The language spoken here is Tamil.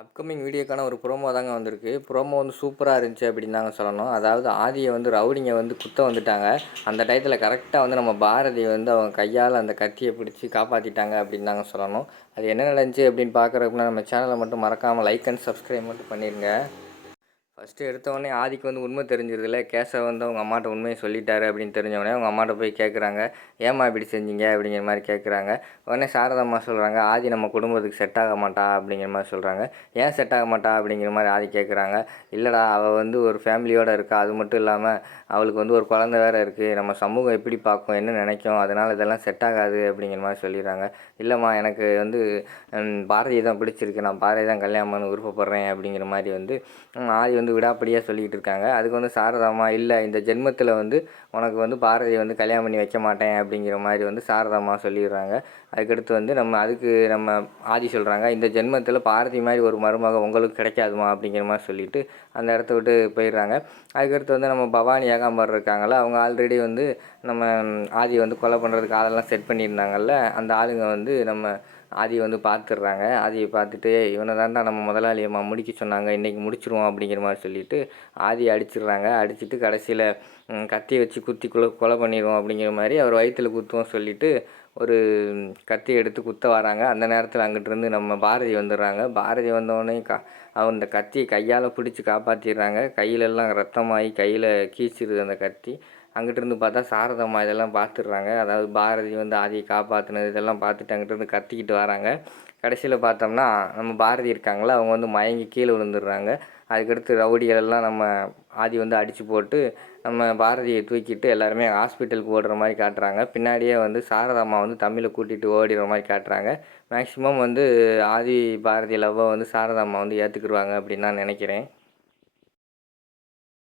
அப்கமிங் வீடியோக்கான ஒரு ப்ரோமோ தாங்க வந்திருக்கு. ப்ரோமோ வந்து சூப்பராக இருந்துச்சு அப்படின்னு தாங்க சொல்லணும். அதாவது ஆதியை வந்து ரவுடிங்க வந்து குத்த வந்துட்டாங்க. அந்த டயத்தில் கரெக்டாக வந்து நம்ம பாரதி வந்து அவங்க கையால் அந்த கத்தியை பிடிச்சி காப்பாற்றிட்டாங்க அப்படின்னு தாங்க சொல்லணும். அது என்ன நடந்துச்சு அப்படின்னு பார்க்குறதுக்குன்னா நம்ம சேனலை மட்டும் மறக்காமல் லைக் அண்ட் சப்ஸ்கிரைப் மட்டும் பண்ணிடுங்க ஃபஸ்ட்டு எடுத்தவொடனே ஆதிக்கு வந்து உண்மை தெரிஞ்சிருதில்ல. கேசவ வந்து அவங்க அம்மாட்ட உண்மையை சொல்லிட்டாரு அப்படின்னு தெரிஞ்சவொடனே அவங்க அம்மாட்ட போய் கேட்குறாங்க ஏம்மா இப்படி செஞ்சீங்க? அப்படிங்கிற மாதிரி கேட்குறாங்க உடனே சாரதம்மா சொல்கிறாங்க ஆதி நம்ம குடும்பத்துக்கு செட் ஆக மாட்டா அப்படிங்கிற மாதிரி சொல்கிறாங்க ஏன் செட் ஆக மாட்டா? அப்படிங்கிற மாதிரி ஆதி கேட்குறாங்க இல்லைடா அவள் வந்து ஒரு ஃபேமிலியோடு இருக்கா. அது மட்டும் இல்லாமல் அவளுக்கு வந்து ஒரு குழந்தை வேறு இருக்குது நம்ம சமூகம் எப்படி பார்க்கும்? என்ன நினைக்கும்? அதனால் இதெல்லாம் செட் ஆகாது அப்படிங்கிற மாதிரி சொல்லிடுறாங்க. இல்லைம்மா எனக்கு வந்து பாரதியை தான் பிடிச்சிருக்கு. நான் பாரதி தான் கல்யாணம் பண்ண விருப்பப்படுறேன் அப்படிங்கிற மாதிரி வந்து ஆதி வந்து வந்து விடாப்படியாக சொல்லிக்கிட்டு இருக்காங்க. அதுக்கு வந்து சாரதாமா இல்லை இந்த ஜென்மத்தில் வந்து உனக்கு வந்து பாரதியை வந்து கல்யாணம் பண்ணி வைக்க மாட்டேன் அப்படிங்கிற மாதிரி வந்து சாரதாமா சொல்லிடுறாங்க. அதுக்கடுத்து வந்து நம்ம அதுக்கு நம்ம ஆதி சொல்கிறாங்க இந்த ஜென்மத்தில் பாரதி மாதிரி ஒரு மருமக உங்களுக்கு கிடைக்காதுமா அப்படிங்கிற மாதிரி சொல்லிவிட்டு அந்த இடத்த விட்டு போயிடுறாங்க. அதுக்கடுத்து வந்து நம்ம பவானி ஏகாம்பர் இருக்காங்கள அவங்க ஆல்ரெடி வந்து நம்ம ஆதி வந்து கொலை பண்ணுறதுக்கு ஆளெல்லாம் செட் பண்ணியிருந்தாங்கல்ல அந்த ஆளுங்க வந்து நம்ம ஆதியை வந்து பார்த்துடுறாங்க. ஆதியை பார்த்துட்டு இவனை தான்டா நம்ம முதலாளியம்மா முடிக்க சொன்னாங்க. இன்றைக்கி முடிச்சிருவோம் அப்படிங்கிற மாதிரி சொல்லிவிட்டு ஆதியை அடிச்சிடுறாங்க. அடிச்சுட்டு கடைசியில் கத்தியை வச்சு குத்தி கொலை கொலை பண்ணிடுவோம் அப்படிங்கிற மாதிரி அவர் வயிற்றில் குத்துவோம் சொல்லிவிட்டு ஒரு கத்தி எடுத்து குத்த வராங்க. அந்த நேரத்தில் அங்கிட்டிருந்து நம்ம பாரதி வந்துடுறாங்க. பாரதி வந்தோடனே கா அந்த கத்தியை கையால் பிடிச்சி காப்பாற்றிடுறாங்க கையிலெல்லாம் ரத்தமாகி கையில் கீச்சிருது அந்த கத்தி. அங்கிட்டிருந்து பார்த்தா சாரதம்மா இதெல்லாம் பார்த்துடுறாங்க. அதாவது பாரதி வந்து ஆதியை காப்பாற்றினது இதெல்லாம் பார்த்துட்டு அங்கிட்டிருந்து கத்திக்கிட்டு வராங்க. கடைசியில் பார்த்தோம்னா நம்ம பாரதி இருக்காங்களா அவங்க வந்து மயங்கி கீழே விழுந்துடுறாங்க. அதுக்கடுத்து ரவுடிகளெல்லாம் நம்ம ஆதி வந்து அடித்து போட்டு நம்ம பாரதியை தூக்கிட்டு எல்லாருமே ஹாஸ்பிட்டலுக்கு ஓடுற மாதிரி காட்டுறாங்க. பின்னாடியே வந்து சாரதாம்மா வந்து தமிழை கூட்டிகிட்டு ஓடிடுற மாதிரி காட்டுறாங்க. மேக்ஸிமம் வந்து ஆதி பாரதி லவ்வை வந்து சாரதாம்மா வந்து ஏற்றுக்குருவாங்க அப்படின்னு நான் நினைக்கிறேன்.